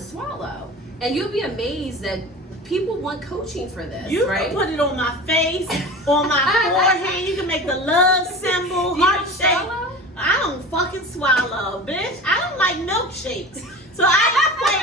to swallow. And you'll be amazed that people want coaching for this. You right? can put it on my face, on my forehead. You can make the love symbol, heart shape. Swallow? I don't fucking swallow, bitch. I don't like milkshakes. So I equate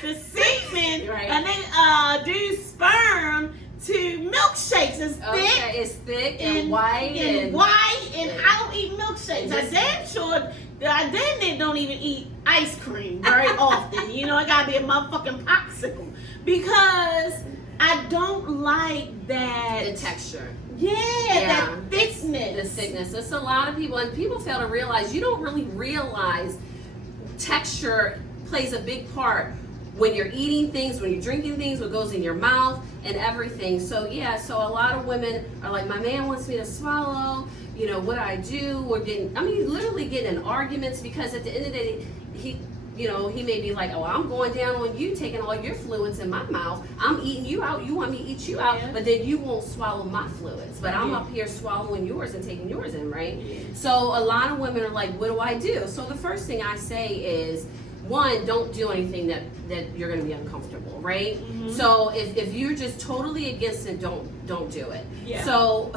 the semen Right. and they do sperm to milkshakes. It's thick. Okay, it's thick and white and white, and I don't eat milkshakes. I damn sure I damn near don't even eat ice cream very often. You know, it gotta be a motherfucking popsicle because I don't like that the texture. Yeah, that The thickness. thickness. It's a lot of people, and people fail to realize, you don't really realize texture plays a big part when you're eating things, when you're drinking things, what goes in your mouth and everything. So yeah, so a lot of women are like, my man wants me to swallow, you know, what I do. We're getting, I mean, literally getting in arguments because at the end of the day, he may be like, oh, I'm going down on you, taking all your fluids in my mouth. I'm eating you out. You want me to eat you out, but then you won't swallow my fluids. But I'm up here swallowing yours and taking yours in, right? So a lot of women are like, what do I do? So the first thing I say is, one, don't do anything that you're going to be uncomfortable, right? Mm-hmm. So if you're just totally against it, don't do it. Yeah. So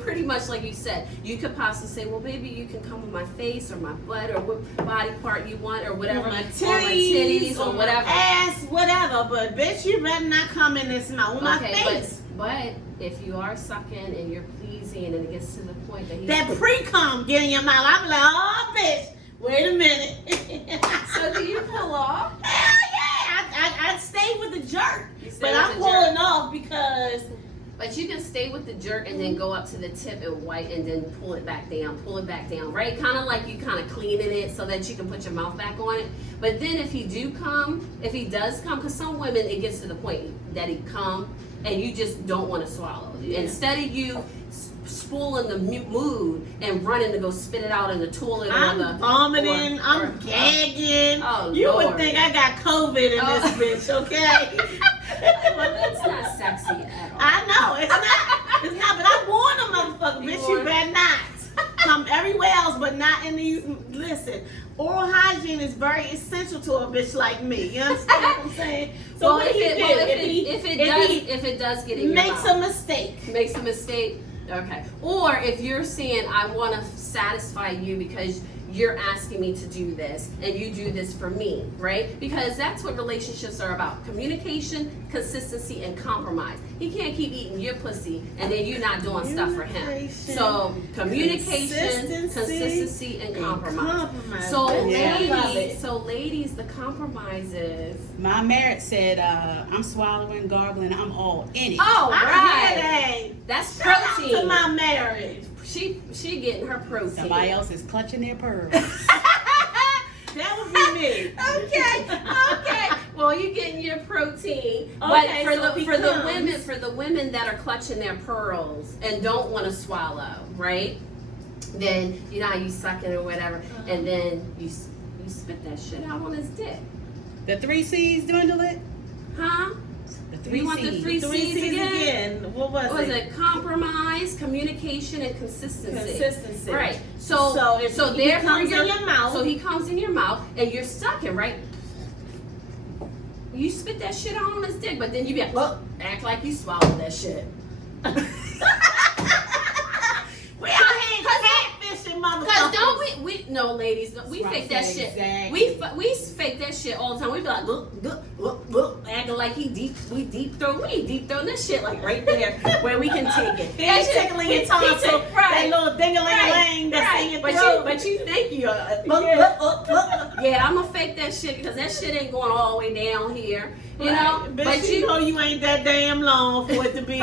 pretty much like you said, you could possibly say, well, baby, you can come on my face or my butt or what body part you want or whatever, my titties or whatever, ass, whatever. But bitch, you better not come in this mouth on my face. But if you are sucking and you're pleasing and it gets to the point that that pre-cum get in your mouth, I'm like, oh, bitch. Wait a minute. So do you pull off? Hell yeah! I stay with the jerk, but I'm pulling off because. But you can stay with the jerk and then go up to the tip and white and then pull it back down, right? Kind of like you kind of cleaning it so that you can put your mouth back on it. But then if he does come, because some women it gets to the point that he come and you just don't want to swallow. Yeah. Instead of you spoiling the mood and running to go spit it out in the toilet. I'm vomiting. I'm gagging. You Lord. would think I got COVID in this bitch, okay? Well, that's not sexy at all. I know it's not. But I warn a motherfucker, bitch. You better not come everywhere else, but not in these. Listen, oral hygiene is very essential to a bitch like me. You understand what I'm saying? So well, what if it does get in your mouth, makes a mistake. Okay. Or if you're saying, I want to satisfy you because you're asking me to do this and you do this for me, right? Because that's what relationships are about. Communication, consistency, and compromise. He can't keep eating your pussy and then you're not doing stuff for him. So communication, consistency, and compromise. So ladies, the compromise is. My marriage said, I'm swallowing, gargling, I'm all in it. Oh, right. That's Shout protein. out to my marriage. She getting her protein. Somebody else is clutching their pearls. That would be me. Okay. Well, you're getting your protein. Okay, but for the women that are clutching their pearls and don't want to swallow, right? Then you know how you suck it or whatever, and then you spit that shit out on his dick. The 3 C's dwindle it? Huh? You want the three C's again? What was it? Compromise, communication, and consistency. Right. So therefore he comes in your mouth. So he comes in your mouth, and you're sucking, right? You spit that shit out on his dick, but then you be like, well, act like you swallowed that shit. We out here catfishing, motherfuckers. Cause don't we no ladies, we fake that shit. Exactly. We fake that shit all the time. We be like, look, acting like we deep throwing this shit like right there where we can take it. He's tickling your tonsil, that little ding-a-ling-a-ling that's in your throat. But you think you are. Yeah, I'm gonna fake that shit because that shit ain't going all the way down here. You know? But you know you ain't that damn long for it to be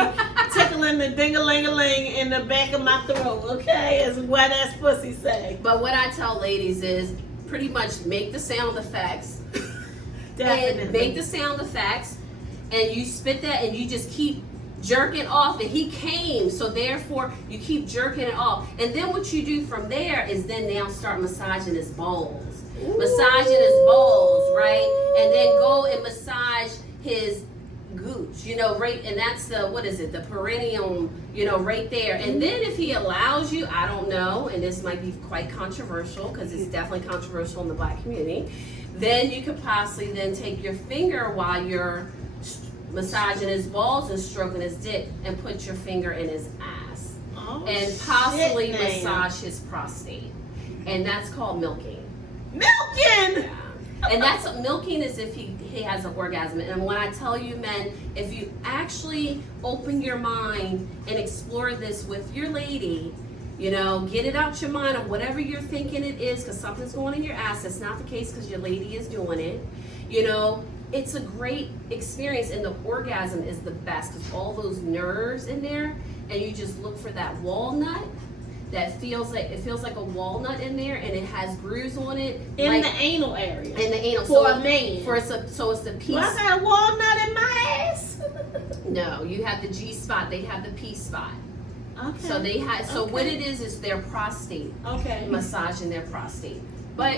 tickling the ding-a-ling-a-ling in the back of my throat, okay? As wet ass pussy say. But what I tell ladies is pretty much make the sound effects. Definitely. And make the sound effects and you spit that and you just keep jerking off, and he came, so therefore you keep jerking it off. And then what you do from there is then now start massaging his balls. Massaging his balls, right? And then go and massage his gooch, you know, right, and that's the, what is it, the perineum, you know, right there. And then if he allows you, I don't know, and this might be quite controversial because it's definitely controversial in the black community, then you could possibly then take your finger while you're massaging his balls and stroking his dick and put your finger in his ass and possibly massage his prostate. And that's called milking. Milking! Yeah. And that's milking is if he has an orgasm. And when I tell you, men, if you actually open your mind and explore this with your lady, you know, get it out your mind of whatever you're thinking it is, because something's going in your ass. That's not the case because your lady is doing it. You know, it's a great experience, and the orgasm is the best because all those nerves in there, and you just look for that walnut. That feels like a walnut in there, and it has grooves on it In like, the anal area. in the anal For a man. So it's the piece. Well, I got a walnut in my ass. No, you have the G spot. They have the P spot. Okay. So they have. So Okay. what it is their prostate. Okay. Massaging their prostate, but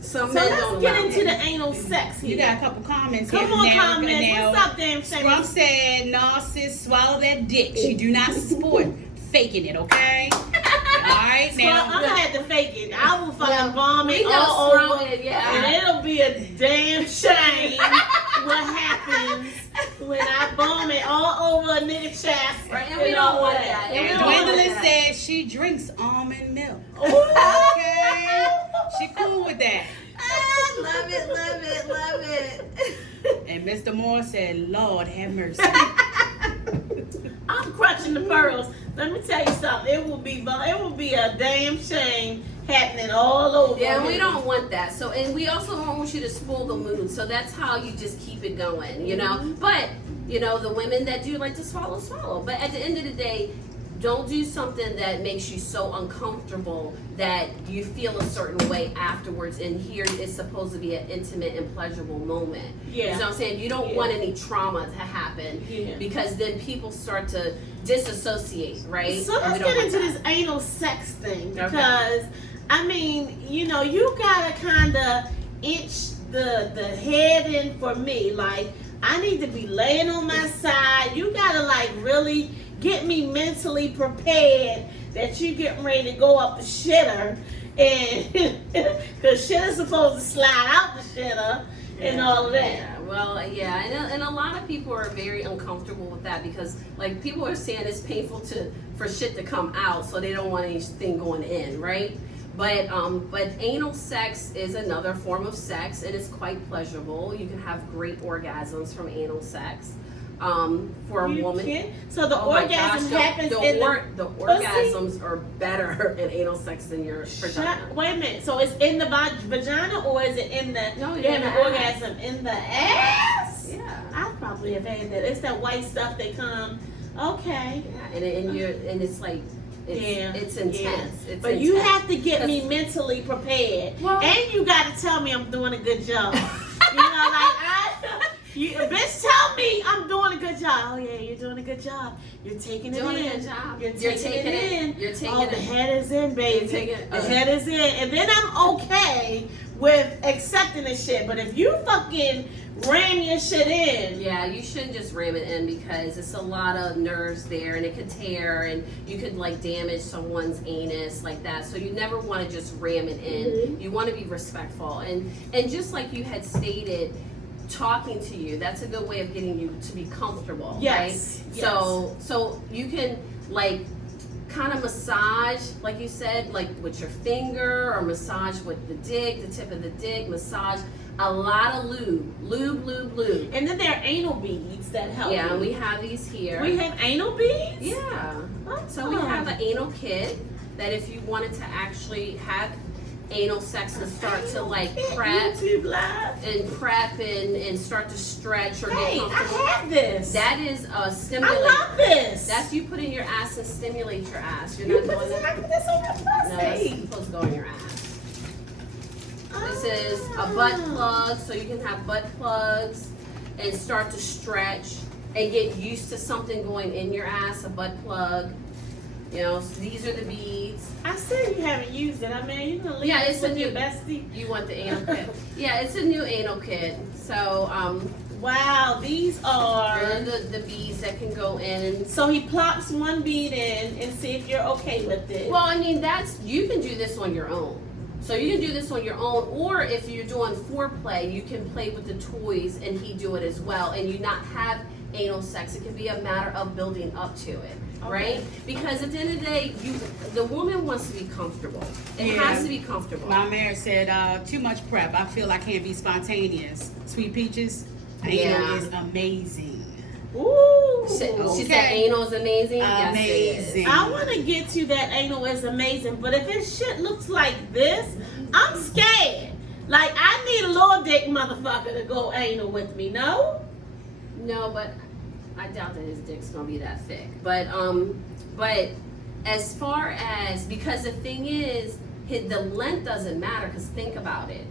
some So men let's don't get allow into it. the anal sex here. You got a couple comments Come here. on, Now, comments. now, What's up, damn shame? Scrum said, "No, sis, swallow that dick. She do not support faking it, okay?" Alright, Well, now. I'm gonna have to fake it. I will fucking vomit We know all Scrum over. it, yeah. And it'll be a damn shame what happens when I vomit all over a nigga chest. Right, and we don't want that. And we And don't want Gwendolyn that. said she drinks almond milk. Ooh. Okay. She cool with that. Love it, love it, love it. And Mr. Moore said, Lord have mercy. I'm crutching the pearls. Let me tell you something. It will be a damn shame happening all over. Yeah, and we here. don't want that. So, and we also don't want you to spoil the mood. So that's how you just keep it going, you know. Mm-hmm. But you know, the women that do like to swallow, swallow. But at the end of the day, don't do something that makes you so uncomfortable that you feel a certain way afterwards. And here it's supposed to be an intimate and pleasurable moment. Yeah. You know what I'm saying? You don't want any trauma to happen Yeah. because then people start to disassociate, right? So And let's we don't get want into that. this anal sex thing Okay. because I mean, you know, you gotta kind of inch the head in for me. Like I need to be laying on my side. You gotta like really get me mentally prepared that you getting ready to go up the shitter, and because shitter's supposed to slide out the shitter and all of that. Yeah, well, yeah, and a lot of people are very uncomfortable with that because, like, people are saying it's painful for shit to come out, so they don't want anything going in, right? But anal sex is another form of sex. It is quite pleasurable. You can have great orgasms from anal sex. For a You woman. can't? So the Oh my orgasm gosh, happens the in the orgasms are better in anal sex than your vagina. Wait a minute. So it's in the vagina or is it in the? No, you in have the an ass. orgasm in the ass. Yeah. I probably have had that. It's that white stuff that come. Okay. Yeah, and it's like it's intense. Yeah. It's But you intense. have to get me mentally prepared, Well- and you got to tell me I'm doing a good job. You know, like bitch, tell me I'm doing a good job. Oh yeah, you're doing a good job. You're taking it Doing in. a good job. You're You're taking taking it in. You're taking Oh, it. the head is in, baby. You're taking it. The head is in, and then I'm okay with accepting the shit. But if you fucking ram your shit in, Yeah, you shouldn't just ram it in because it's a lot of nerves there and it could tear and you could like damage someone's anus like that. So you never want to just ram it in. Mm-hmm. You want to be respectful and just like you had stated, talking to you, that's a good way of getting you to be comfortable, Yes, right? yes. So you can like kind of massage, like you said, like with your finger or massage with the dick, the tip of the dick, massage a lot of lube. and then there are anal beads that help. Yeah, you. and we have these here. We have anal beads. Yeah. So we have an anal kit that if you wanted to actually have anal sex and start to like prep YouTube Live. and start to stretch or Hey, get I comfortable. have this. That is a I stimulate. love this. That's you put in your ass and stimulate your ass. You're you not put doing this, I that. put this on your No, that's pussy. supposed to go in your ass. This is a butt plug, so you can have butt plugs and start to stretch and get used to something going in your ass, a butt plug. You know, so these are the beads. I said you haven't used it. I mean, you can leave Yeah, this it's a with your new- bestie. You want the anal kit. Yeah, it's a new anal kit. So Wow, these are. The beads that can go in. And So he plops one bead in and see if you're okay with it. well, I mean, you can do this on your own. So you can do this on your own, or if you're doing foreplay, you can play with the toys and he do it as well, and you not have anal sex. It can be a matter of building up to it, right? Because at the end of the day, the woman wants to be comfortable. It has to be comfortable. My marriage said, too much prep. I feel I can't be spontaneous. Sweet Peaches, anal is amazing. Ooh. She said anal is amazing. Yes, it is. I want to get you that anal is amazing, but if his shit looks like this, I'm scared. Like, I need a little dick motherfucker to go anal with me, no? No, but I doubt that his dick's gonna be that thick. But as far as, because the thing is, the length doesn't matter, because think about it.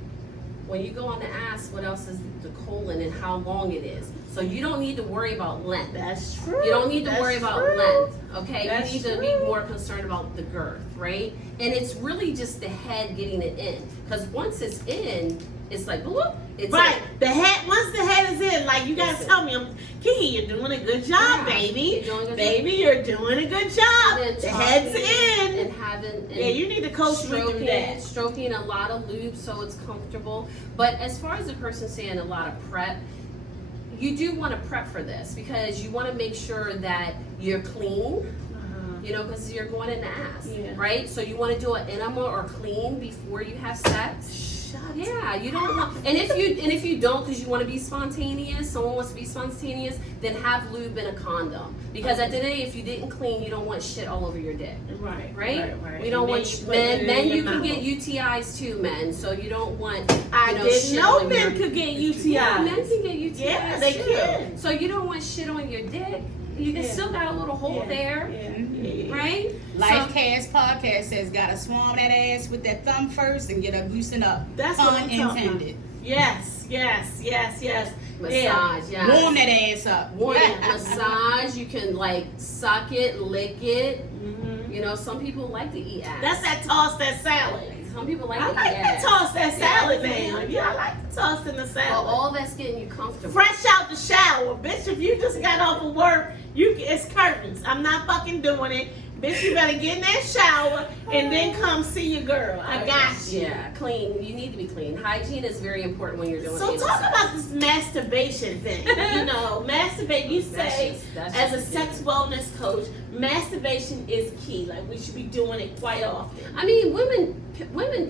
When you go on the ass, what else is the colon and how long it is? So you don't need to worry about length. That's true. You don't need to worry about length, okay? That's you need to be more concerned about the girth, right? And it's really just the head getting it in. Because once it's in, it's like, whoop, it's right. in. The head, once the head is in, like, you gotta tell me, Kiki, you're doing a good job, baby. You're doing a good baby, you're doing a good job. The head's in. And having, yeah, you need to coach me through that. Stroking a lot of lube so it's comfortable. But as far as the person saying a lot of prep, you do want to prep for this because you want to make sure that you're clean, you know, because you're going in the ass, right? So you want to do an enema or clean before you have sex. Yeah, you don't want, and if you don't, because you want to be spontaneous, someone wants to be spontaneous, then have lube and a condom. Because at the end of the day, if you didn't clean, you don't want shit all over your dick. Right. We don't want men. You can get UTIs too, men. So you don't want. I didn't know men could get UTIs. Yeah, men can get UTIs. Yeah, they can. So you don't want shit on your dick. You can still got a little hole there, right? Lifecast podcast says, gotta swarm that ass with that thumb first and get her loosened up. That's what I'm talking about. Yes. Massage, Warm that ass up. Massage. You can like suck it, lick it. You know, some people like to eat ass. That's that toss that salad. Some people like I to like eat ass. to toss that salad, man. Yeah, I like to toss in the salad. Well, all that's getting you comfortable. Fresh out the shower, bitch. If you just got off of work, it's curtains. I'm not fucking doing it. Bitch, you better get in that shower and then come see your girl. I got you. Yeah, clean. You need to be clean. Hygiene is very important when you're doing So talk about this masturbation thing. You know, masturbate. You say as a sex wellness coach, masturbation is key. Like we should be doing it quite often. I mean, women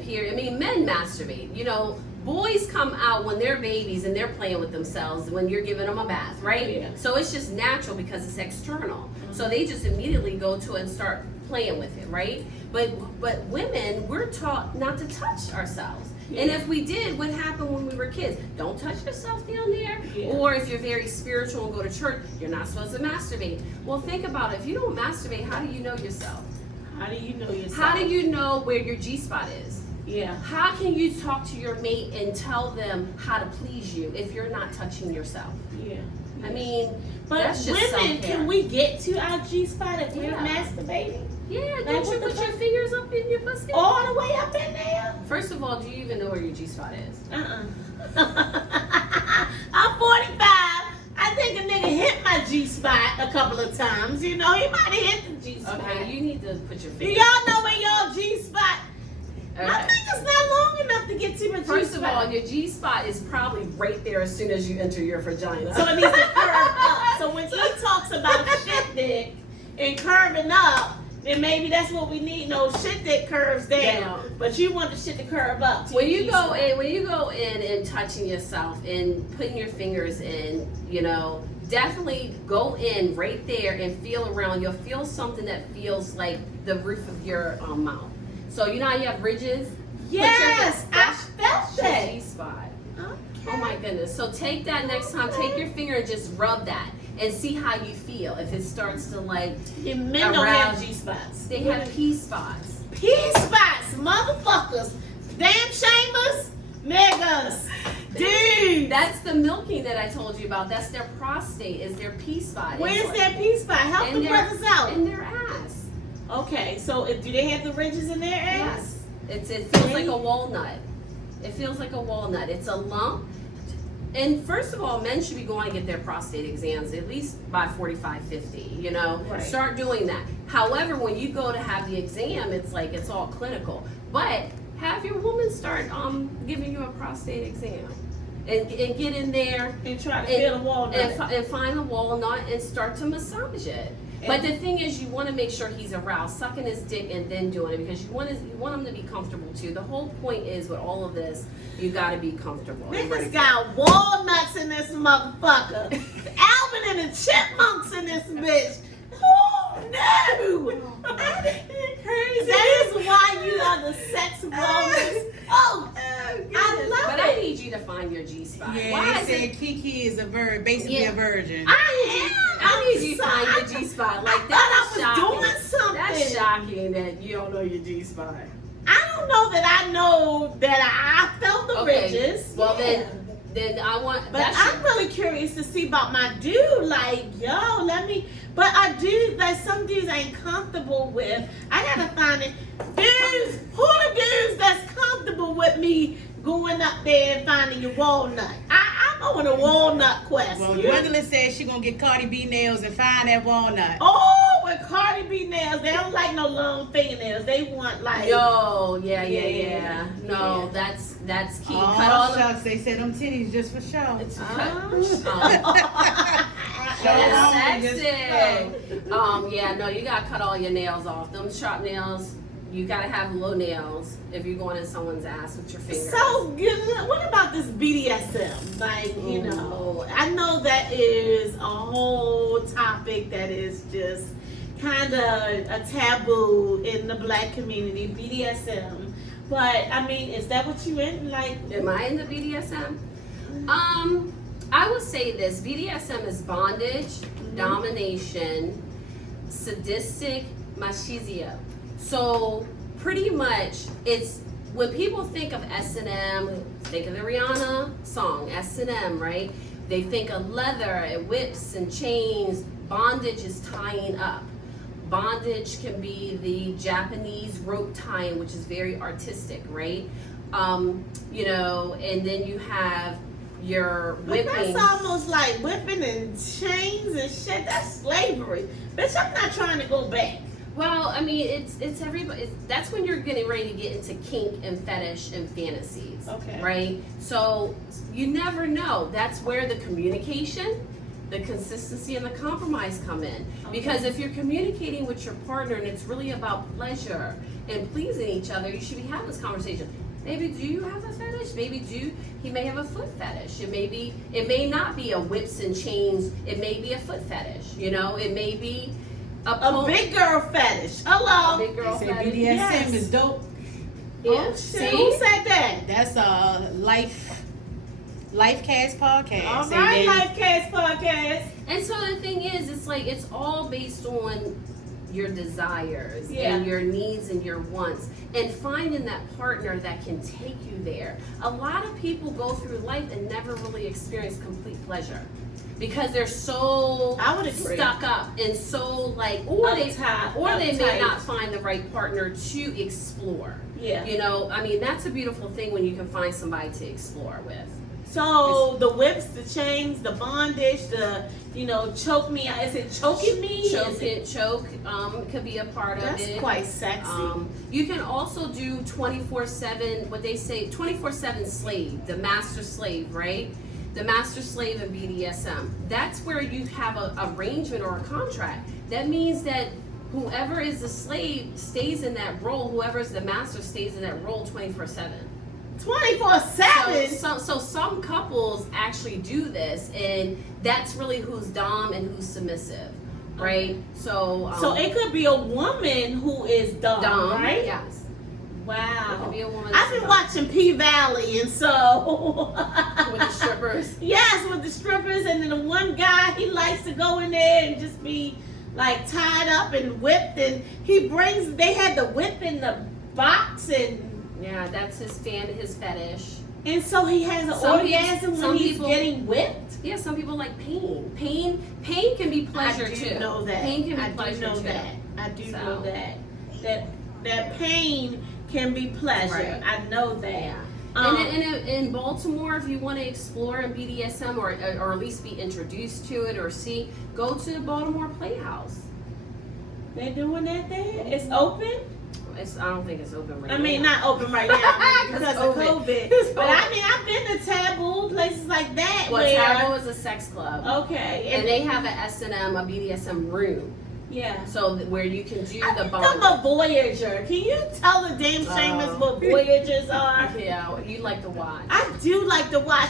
period. I mean, men masturbate. You know, boys come out when they're babies and they're playing with themselves when you're giving them a bath, right? Yeah. So it's just natural because it's external. So they just immediately go to it and start playing with it, right? But women, we're taught not to touch ourselves. And if we did, what happened when we were kids? Don't touch yourself down there. Or if you're very spiritual and go to church, you're not supposed to masturbate. Well, think about it. If you don't masturbate, how do you know yourself? How do you know yourself? How do you know where your G-spot is? Yeah. How can you talk to your mate and tell them how to please you if you're not touching yourself? Yeah. I mean, but that's just women, self-care. can we get to our G-spot if we're masturbating? Yeah, don't you put your fingers up in your pussy? All the way up in there? First of all, do you even know where your G-spot is? I'm 45. I think a nigga hit my G-spot a couple of times. You know, he might have hit the G-spot. Okay, you need to put your Do fingers. y'all know where y'all G-spot? Okay. My finger's not long enough to get to my G-spot. First of all, your G-spot is probably right there as soon as you enter your vagina. So it needs to curve up. So when he talks about shit dick and curving up, then maybe that's what we need. No, shit dick curves down, but you want the shit to curve up. When you go in and touching yourself and putting your fingers in, you know, definitely go in right there and feel around. You'll feel something that feels like the roof of your mouth. So you know how you have ridges? Yes, I felt that. G-spot. Okay. Oh my goodness. So take that next time. Take your finger and just rub that and see how you feel. If it starts to like Men don't have G-spots. They have P-spots. P-spots, motherfuckers. Damn shamers, niggas. Dude. That's the milking that I told you about. That's their prostate, is their P-spot. Where's their P-spot? Help the brothers out. In their ass. Okay, so do they have the ridges in their ass? Yes. It feels like a walnut. It feels like a walnut. It's a lump. And first of all, men should be going to get their prostate exams at least by 45, 50, you know? Right. Start doing that. However, when you go to have the exam, it's like, it's all clinical. But have your woman start giving you a prostate exam. And get in there. And try to feel the walnut. And find the walnut and start to massage it. But the thing is, you want to make sure he's aroused, sucking his dick and then doing it, because you want him to be comfortable too. The whole point is with all of this, you got to be comfortable. Niggas got walnuts in this motherfucker. Alvin and the Chipmunks in this bitch. Who knew? Crazy. That is why you are the sex wellness. Oh, I love But it. I need you to find your G spot. Yeah, Why they is said it? Kiki is basically a virgin. I need you to find your G spot. Like I that's thought I was shocking. doing something. That's shocking that you don't know your G spot. I don't know that I know that I felt the ridges. Well Yeah. then I want. But That's I'm really curious to see about my dude. Like, yo, let me. But I do, like, some dudes I ain't comfortable with. I gotta find it. Dudes, who are the dudes that's comfortable with me going up there and finding your walnut? I'm on a walnut quest. Well, You- Gwendolyn said she gonna get Cardi B nails and find that walnut. Oh, with Cardi B nails, they don't like no long fingernails. They want like. Yo, yeah. No, Yeah. that's key. Oh, Cut all the. shucks, they said them titties just for show. It's That's That's sexy. Yeah, no, you gotta cut all your nails off. Them sharp nails, you gotta have low nails if you're going in someone's ass with your fingers. So, what about this BDSM? Like, you know, I know that is a whole topic that is just kind of a taboo in the black community, BDSM. But, I mean, is that what you in? Like, Am I into BDSM? I would say this: BDSM is bondage, domination, sadistic machismo. So pretty much, it's when people think of S&M, think of the Rihanna song S&M, right? They think of leather and whips and chains. Bondage is tying up. Bondage can be the Japanese rope tying, which is very artistic, right? You know, and then you have your but whipping. that's almost like whipping and chains and shit. That's slavery. Bitch, I'm not trying to go back. Well, I mean, it's everybody. That's when you're getting ready to get into kink and fetish and fantasies. Okay. Right. So you never know. That's where the communication, the consistency, and the compromise come in. Because if you're communicating with your partner and it's really about pleasure and pleasing each other, you should be having this conversation. Maybe do you have a fetish? Maybe he may have a foot fetish. It may not be a whips and chains. It may be a foot fetish. You know, it may be A big girl fetish. Hello. big girl They said fetish. BDSM Yes. is dope. Yeah. Oh, shit. Who said that? That's a Lifecast podcast. All Say right, they- Lifecast podcast. And so the thing is, it's like it's all based on your desires Yeah. and your needs and your wants, and finding that partner that can take you there. A lot of people go through life and never really experience complete pleasure because they're so I would agree. stuck up and so like, or they may uptight. not find the right partner to explore. Yeah. You know, I mean, that's a beautiful thing when you can find somebody to explore with. So the whips, the chains, the bondage, the choke me. Is it choking me? Choke could be a part of That's it. quite sexy. You can also do 24/7, what they say, 24/7 slave, the master slave, right? The master slave in BDSM. That's where you have a arrangement or a contract. That means that whoever is the slave stays in that role, whoever is the master stays in that role 24/7. 24/7. So some couples actually do this, and that's really who's dom and who's submissive, right? So it could be a woman who is dom, right? Yes. Wow. It could be a woman I've been that's watching P Valley, and so with the strippers. Yes, with the strippers, and then the one guy, he likes to go in there and just be like tied up and whipped, and they had the whip in the box, and Yeah, that's his fetish. so he has an orgasm when he's getting whipped. Yeah, some people like pain. Pain can be pleasure I do too. know that. Pain can be I do pleasure know too. that. I do So. know that. That pain can be pleasure. Right. I know that. Yeah. In Baltimore, if you want to explore in BDSM or at least be introduced to it or see, go to the Baltimore Playhouse. They're doing that there? It's open? I don't think it's open right now. I mean, not open right now because of COVID. But I mean, I've been to Taboo, places like that. Well, where, Taboo is a sex club. Okay. And they have a S&M, a BDSM room. Yeah. So where you can do I the think bonding. I'm a Voyager. Can you tell the damn Seamus what Voyagers are? Yeah, you like to watch. I do like to watch.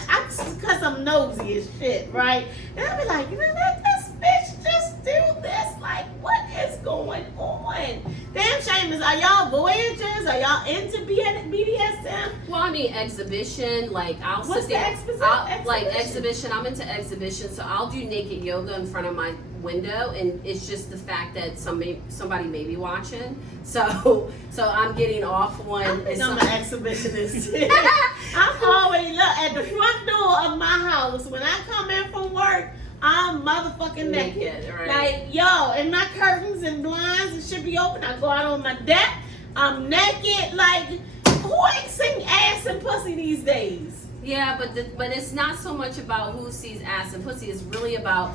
Because I'm nosy as shit, right? And I'll be like, you know, let this bitch just do this. Like, what is going on? Damn, Seamus, are y'all Voyagers? Are y'all into BDSM? Well, I mean, exhibition, like I'll What's sit there. exhibition? Like exhibition, I'm into exhibition, so I'll do naked yoga in front of my window, and it's just the fact that somebody may be watching. So I'm getting off one. I'm an exhibitionist. I'm always at the front door of my house when I come in from work. I'm motherfucking naked. Right? Like, yo, and my curtains and blinds and shit be open. I go out on my deck. I'm naked. Like, who ain't seen ass and pussy these days? Yeah, but it's not so much about who sees ass and pussy. It's really about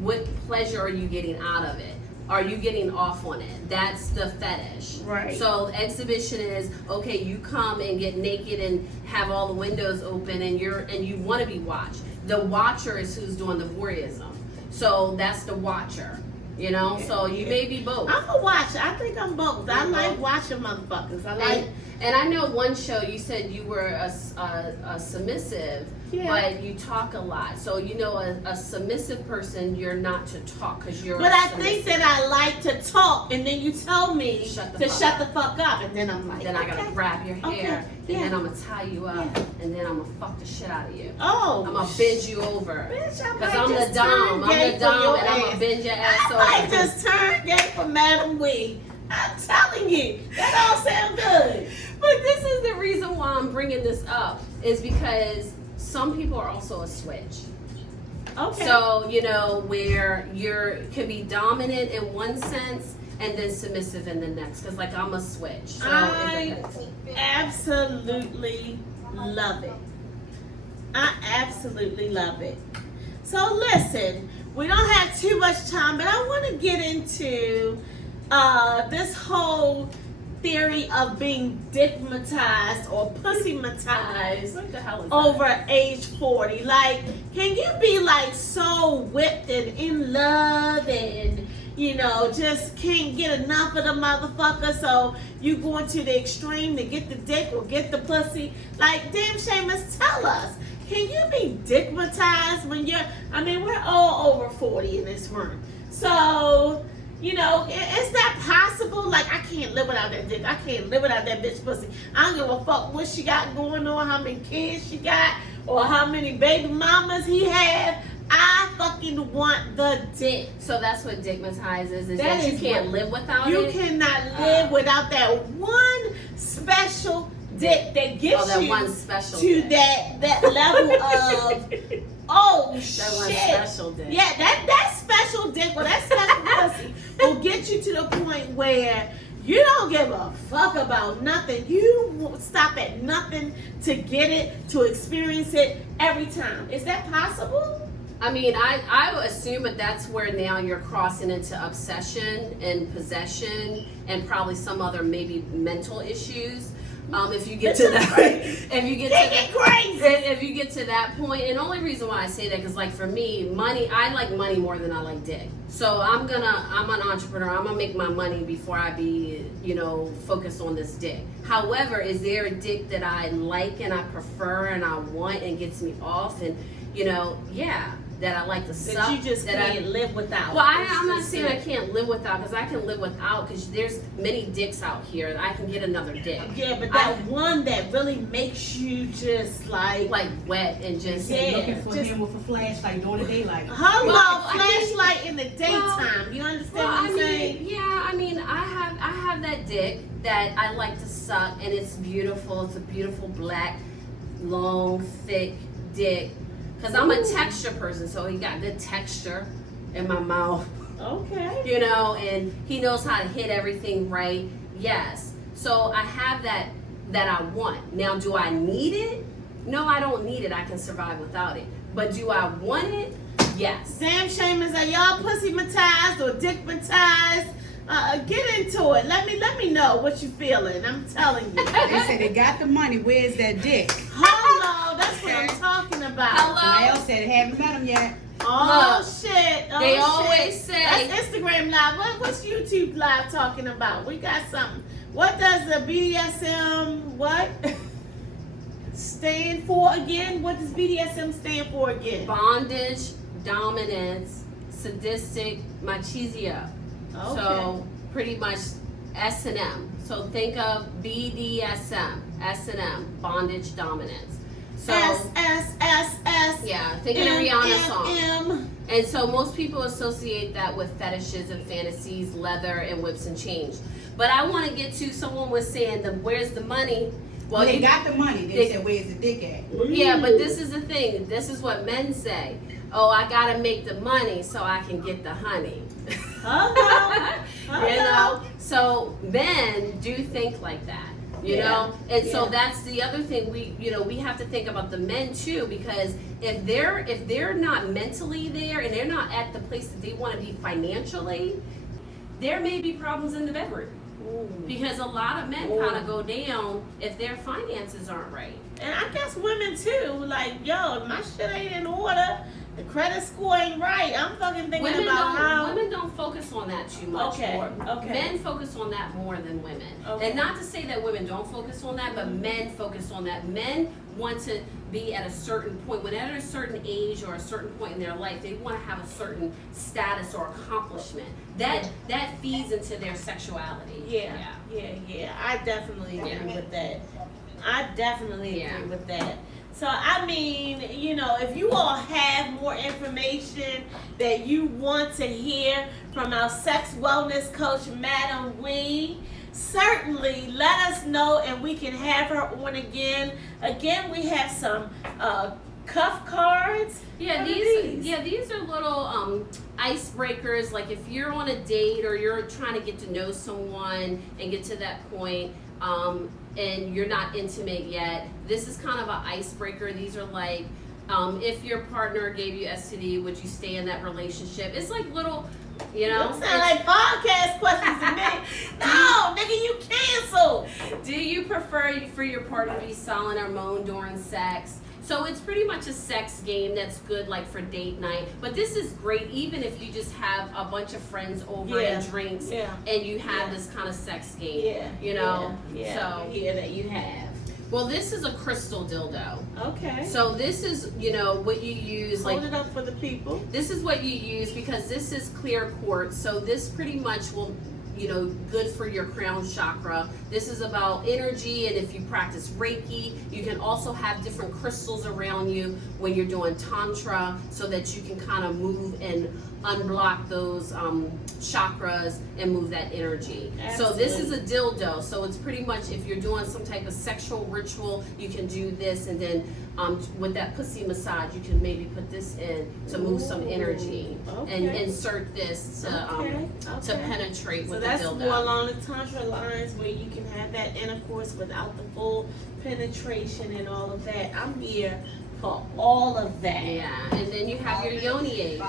what pleasure are you getting out of it? Are you getting off on it? That's the fetish. Right. So exhibition is, okay, you come and get naked and have all the windows open and you want to be watched. The watcher is who's doing the voyeurism. So that's the watcher. You know, so you may be both. I'm a watcher. I think I'm both. I like watching motherfuckers. I like. And I know one show you said you were a submissive, but you talk a lot. So you know, a submissive person, you're not to talk because you're. But I think that I like to talk, and then you tell me shut the fuck up, and then I'm like, then I gotta grab your hair, and then I'm gonna tie you up, and then I'm gonna fuck the shit out of you. Oh, I'm gonna bend you over. Bitch, because I'm the dom. I'm the dom, and I'm gonna bend your ass over. I might just turn gay for Madam Wee. I'm telling you, that all sound good. But this is the reason why I'm bringing this up, is because some people are also a switch. Okay. So, you know, where can be dominant in one sense and then submissive in the next. Because, like, I'm a switch. So I absolutely love it. I absolutely love it. So, listen, we don't have too much time, but I want to get into this whole theory of being dickmatized or pussymatized what the hell is over that? age 40. Like, can you be like so whipped and in love and, you know, just can't get enough of the motherfucker, so you going to the extreme to get the dick or get the pussy? Like, damn, Seamus, tell us, can you be dickmatized when we're all over 40 in this room. So, you know, is that possible? Like, I can't live without that dick. I can't live without that bitch pussy. I don't give a fuck what she got going on, how many kids she got, or how many baby mamas he had. I fucking want the dick. So that's what dickmatized is that you can't live without you it? You cannot live without that one special dick that gets that you one special to dick. that level of oh that shit. One special dick. Yeah, that special dick or that special pussy will get you to the point where you don't give a fuck about nothing. You won't stop at nothing to get it, to experience it every time. Is that possible? I mean, I would assume, but that's where now you're crossing into obsession and possession and probably some other maybe mental issues. If you get to that, if you get to that point, and the only reason why I say that, because like for me, money, I like money more than I like dick. So I'm an entrepreneur. I'm gonna make my money before I be, you know, focused on this dick. However, is there a dick that I like and I prefer and I want and gets me off, and you know, yeah, that I like to suck. That you just can't live without. Well, I'm not saying I can't live without, because I can live without, because there's many dicks out here. I can get another dick. Yeah, but that one that really makes you just like wet and just looking for him with a flashlight during the daylight. Hello, flashlight in the daytime. You understand what I'm saying? Yeah, I mean, I have that dick that I like to suck, and it's beautiful. It's a beautiful black, long, thick dick. Because I'm a texture person, so he got good texture in my mouth. Okay. You know, and he knows how to hit everything right. Yes. So I have that that I want. Now, do I need it? No, I don't need it. I can survive without it. But do I want it? Yes. Damn shamers, are y'all pussy-matized or dick-matized? Get into it. Let me know what you feeling. I'm telling you. They said they got the money. Where's that dick? Hello, that's what I'm talking about. Somebody else said they haven't met him yet. Oh, Look, shit. Oh, they shit. always say- That's Instagram Live. What's YouTube Live talking about? We got something. What does the BDSM stand for again? What does BDSM stand for again? Bondage, dominance, sadistic, machismo. Okay. So pretty much S&M. So think of BDSM, S&M, bondage, dominance. So S. yeah, think of the Rihanna song. M. And so most people associate that with fetishes and fantasies, leather and whips and chains. But I want to get to, someone was saying, where's the money? Well, they you- got the money. They said, where's the dick at? Yeah, but this is the thing. This is what men say. Oh, I gotta make the money so I can get the honey. Hello. You know, so men do think like that. You know, and so that's the other thing we have to think about the men too, because if they're not mentally there and they're not at the place that they want to be financially, there may be problems in the bedroom. Because a lot of men kind of go down if their finances aren't right. And I guess women too, like, yo, my shit ain't in order. The credit score ain't right. I'm fucking thinking Women don't focus on that too much. Okay, More. okay. Men focus on that more than women. Okay. And not to say that women don't focus on that, but men focus on that. Men want to be at a certain point. When they're at a certain age or a certain point in their life, they want to have a certain status or accomplishment. That feeds into their sexuality. Yeah. I definitely agree Yeah. with that. I definitely Yeah. agree with that. So, I mean, you know, if you all have more information that you want to hear from our sex wellness coach, Madam Wee, certainly let us know and we can have her on again. Again, we have some cuff cards. Yeah, What are these are little icebreakers. Like if you're on a date or you're trying to get to know someone and get to that point, and you're not intimate yet, this is kind of an icebreaker. These are like, if your partner gave you STD, would you stay in that relationship? It's like little, you know. Those sound like podcast questions to me. No, nigga, you canceled. Do you prefer for your partner to be silent or moan during sex? So it's pretty much a sex game that's good like for date night. But this is great even if you just have a bunch of friends over and drinks and you have this kind of sex game. You know? So that you have. well, this is a crystal dildo. Okay. So this is, you know, what you use Hold it up for the people. This is what you use because this is clear quartz. So this pretty much will, you know, good for your crown chakra. This is about energy, and if you practice Reiki, you can also have different crystals around you when you're doing Tantra so that you can kind of move and unblock those chakras and move that energy. So this is a dildo. So it's pretty much if you're doing some type of sexual ritual, you can do this, and then with that pussy massage, you can maybe put this in to move some energy and insert this to penetrate with the dildo. So that's more along the Tantra lines where you can have that intercourse without the full penetration and all of that. I'm here for all of that. Yeah, and then you have your yoni eggs.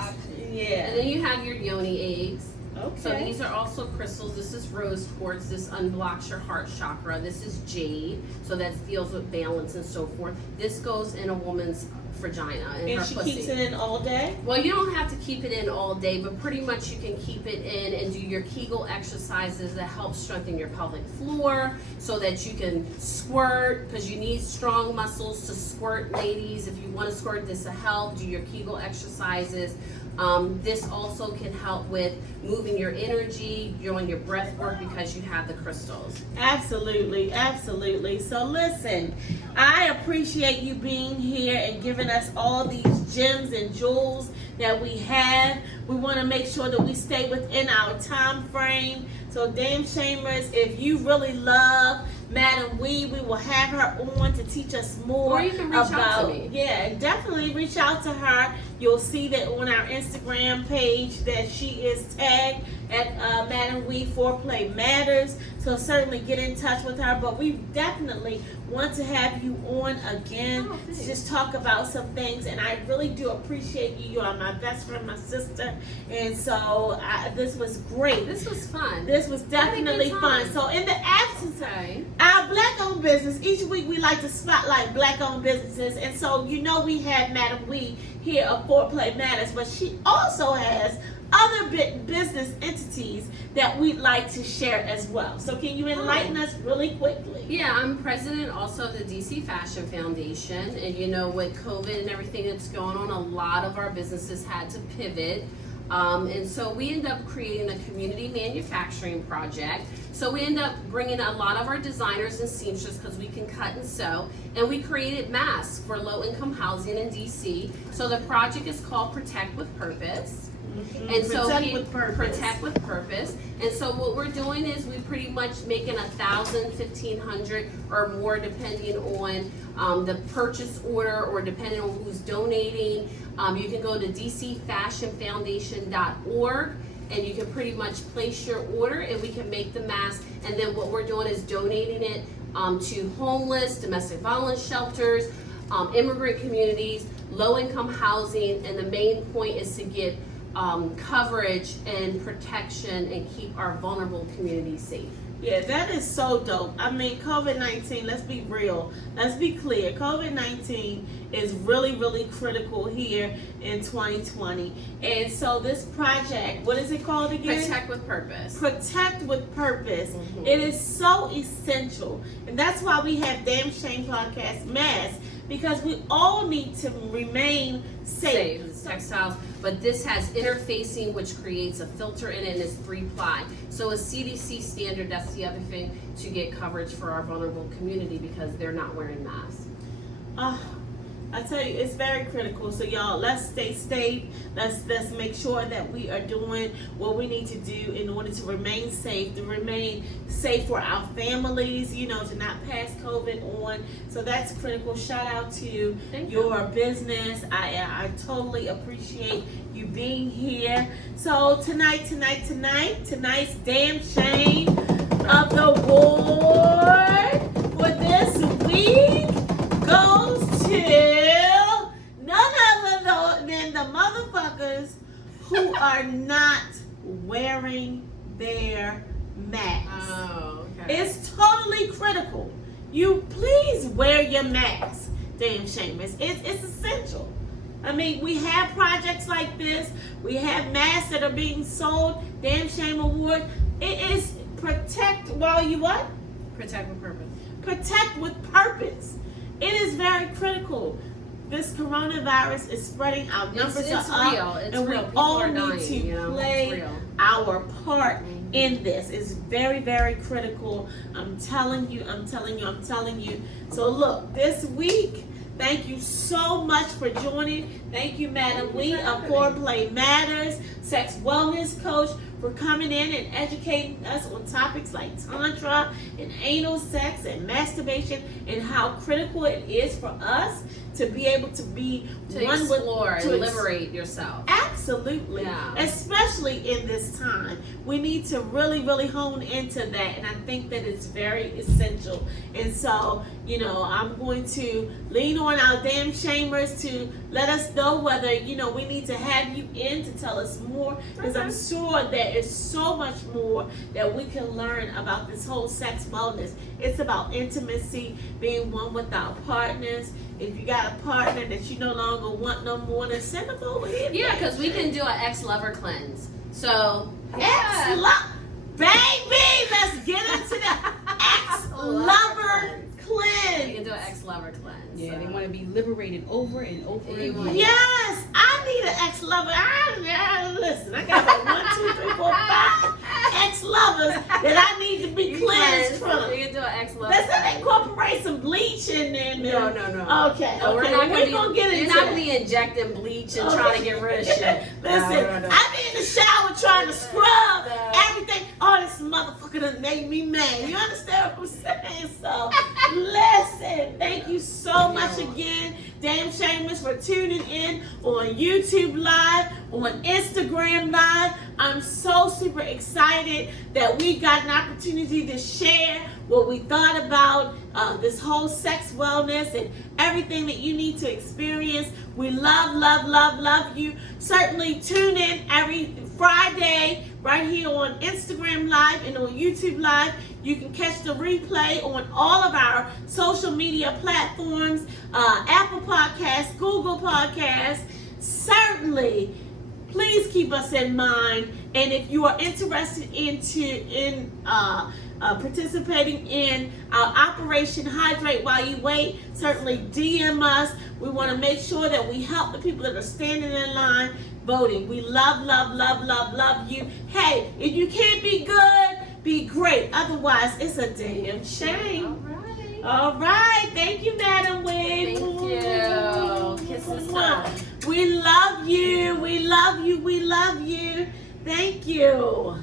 Yeah. And then you have your yoni eggs. Okay. So these are also crystals. This is rose quartz. This unblocks your heart chakra. This is jade. So that deals with balance and so forth. This goes in a woman's vagina and her she pussy. keeps it in all day? Well, you don't have to keep it in all day, but pretty much you can keep it in and do your Kegel exercises that help strengthen your pelvic floor so that you can squirt, because you need strong muscles to squirt, ladies. If you want to squirt, this will help. Do your Kegel exercises. This also can help with moving your energy, doing your breath work because you have the crystals. Absolutely, absolutely. So listen, I appreciate you being here and giving us all these gems and jewels that we have. We want to make sure that we stay within our time frame. So damn shamers, if you really love Madam Wee, we will have her on to teach us more Or you can reach out to me. Yeah, definitely reach out to her. You'll see that on our Instagram page that she is tagged. at Madam We Foreplay Matters. So certainly get in touch with her. But we definitely want to have you on again to just talk about some things. And I really do appreciate you. You are my best friend, my sister. And so this was great. This was fun. This was definitely fun. So in the absence of our Black-owned business, each week we like to spotlight Black-owned businesses. And so we have Madam We here at Foreplay Matters, but she also has other business entities that we'd like to share as well. So can you enlighten us really quickly? Yeah, I'm president also of the DC Fashion Foundation, and with COVID and everything that's going on, a lot of our businesses had to pivot. And so we end up creating a community manufacturing project. So we end up bringing a lot of our designers and seamsters, because we can cut and sew, and we created masks for low-income housing in DC. So the project is called Protect with Purpose. And so Protect with Purpose. And so what we're doing is we pretty much making 1,000, 1,500 or more, depending on the purchase order or depending on who's donating. You can go to dcfashionfoundation.org and you can pretty much place your order and we can make the mask. And then what we're doing is donating it to homeless, domestic violence shelters, immigrant communities, low-income housing, and the main point is to get coverage and protection and keep our vulnerable communities safe. Yeah, that is so dope. I mean, COVID-19, let's be real. Let's be clear. COVID-19 is really, really critical here in 2020. And so this project, what is it called again? Protect with Purpose. Protect with Purpose. It is so essential. And that's why we have Damn Shame Podcast masks, because we all need to remain safe. Textiles, but this has interfacing, which creates a filter in it, and it's 3-ply. So a CDC standard, that's the other thing, to get coverage for our vulnerable community because they're not wearing masks. I tell you, it's very critical. So y'all, let's stay safe. Let's make sure that we are doing what we need to do in order to remain safe for our families, to not pass COVID on. So that's critical. Shout out to your business. I totally appreciate you being here. So tonight's Damn Shame of the Award for this week goes to none other than the motherfuckers who are not wearing their masks. Oh, okay. It's totally critical. You please wear your mask, Damn Shamers. It's essential. I mean, we have projects like this. We have masks that are being sold. Damn Shame Award. It is protect while you what? Protect with Purpose. Protect with purpose. It is very critical. This coronavirus is spreading. Our numbers are up, and we all need to play our part in this. It's very, very critical. I'm telling you. So look, this week, thank you so much for joining. Thank you, Madam We of Foreplay Matters, sex wellness coach, for coming in and educating us on topics like tantra and anal sex and masturbation, and how critical it is for us to be able to be explore and liberate yourself. Absolutely. Yeah. Especially in this time. We need to really, really hone into that, and I think that it's very essential. And so, I'm going to lean on our Damn Shamers to let us know whether, we need to have you in to tell us more, because I'm sure there is so much more that we can learn about this whole sex wellness. It's about intimacy, being one with our partners. If you got a partner that you no longer want no more, then send them over here. Yeah, because we can do an ex-lover cleanse. So, baby, let's get into the ex-lover cleanse. You can do an ex-lover cleanse. Yeah, so. they want to be liberated over and over again. Yes, I need an ex-lover. Listen, I got like 1, 2, 3, 4, 5 ex-lovers that I need to be cleansed from. You can do an ex-lover. Let's incorporate some bleach in there. No. Okay, No, we're not gonna get into You're not going to be injecting bleach and trying to get rid of shit. Listen, No. I be in the shower trying to scrub everything. Oh, this motherfucker done made me mad. You understand what I'm saying? So, listen, thank you so much again. Damn Shameless for tuning in on YouTube Live, on Instagram Live. I'm so super excited that we got an opportunity to share what we thought about this whole sex wellness and everything that you need to experience. We love, love, love, love you. Certainly tune in every Friday right here on Instagram Live and on YouTube Live. You can catch the replay on all of our social media platforms, Apple Podcasts, Google Podcasts. Certainly, please keep us in mind. And if you are interested in participating in our Operation Hydrate While You Wait, certainly DM us. We want to make sure that we help the people that are standing in line voting. We love, love, love, love, love you. Hey, if you can't be good, be great. Otherwise, it's a damn shame. All right. Thank you, Madam Wig. Thank you. Kisses time. We love you. We love you. We love you. Thank you.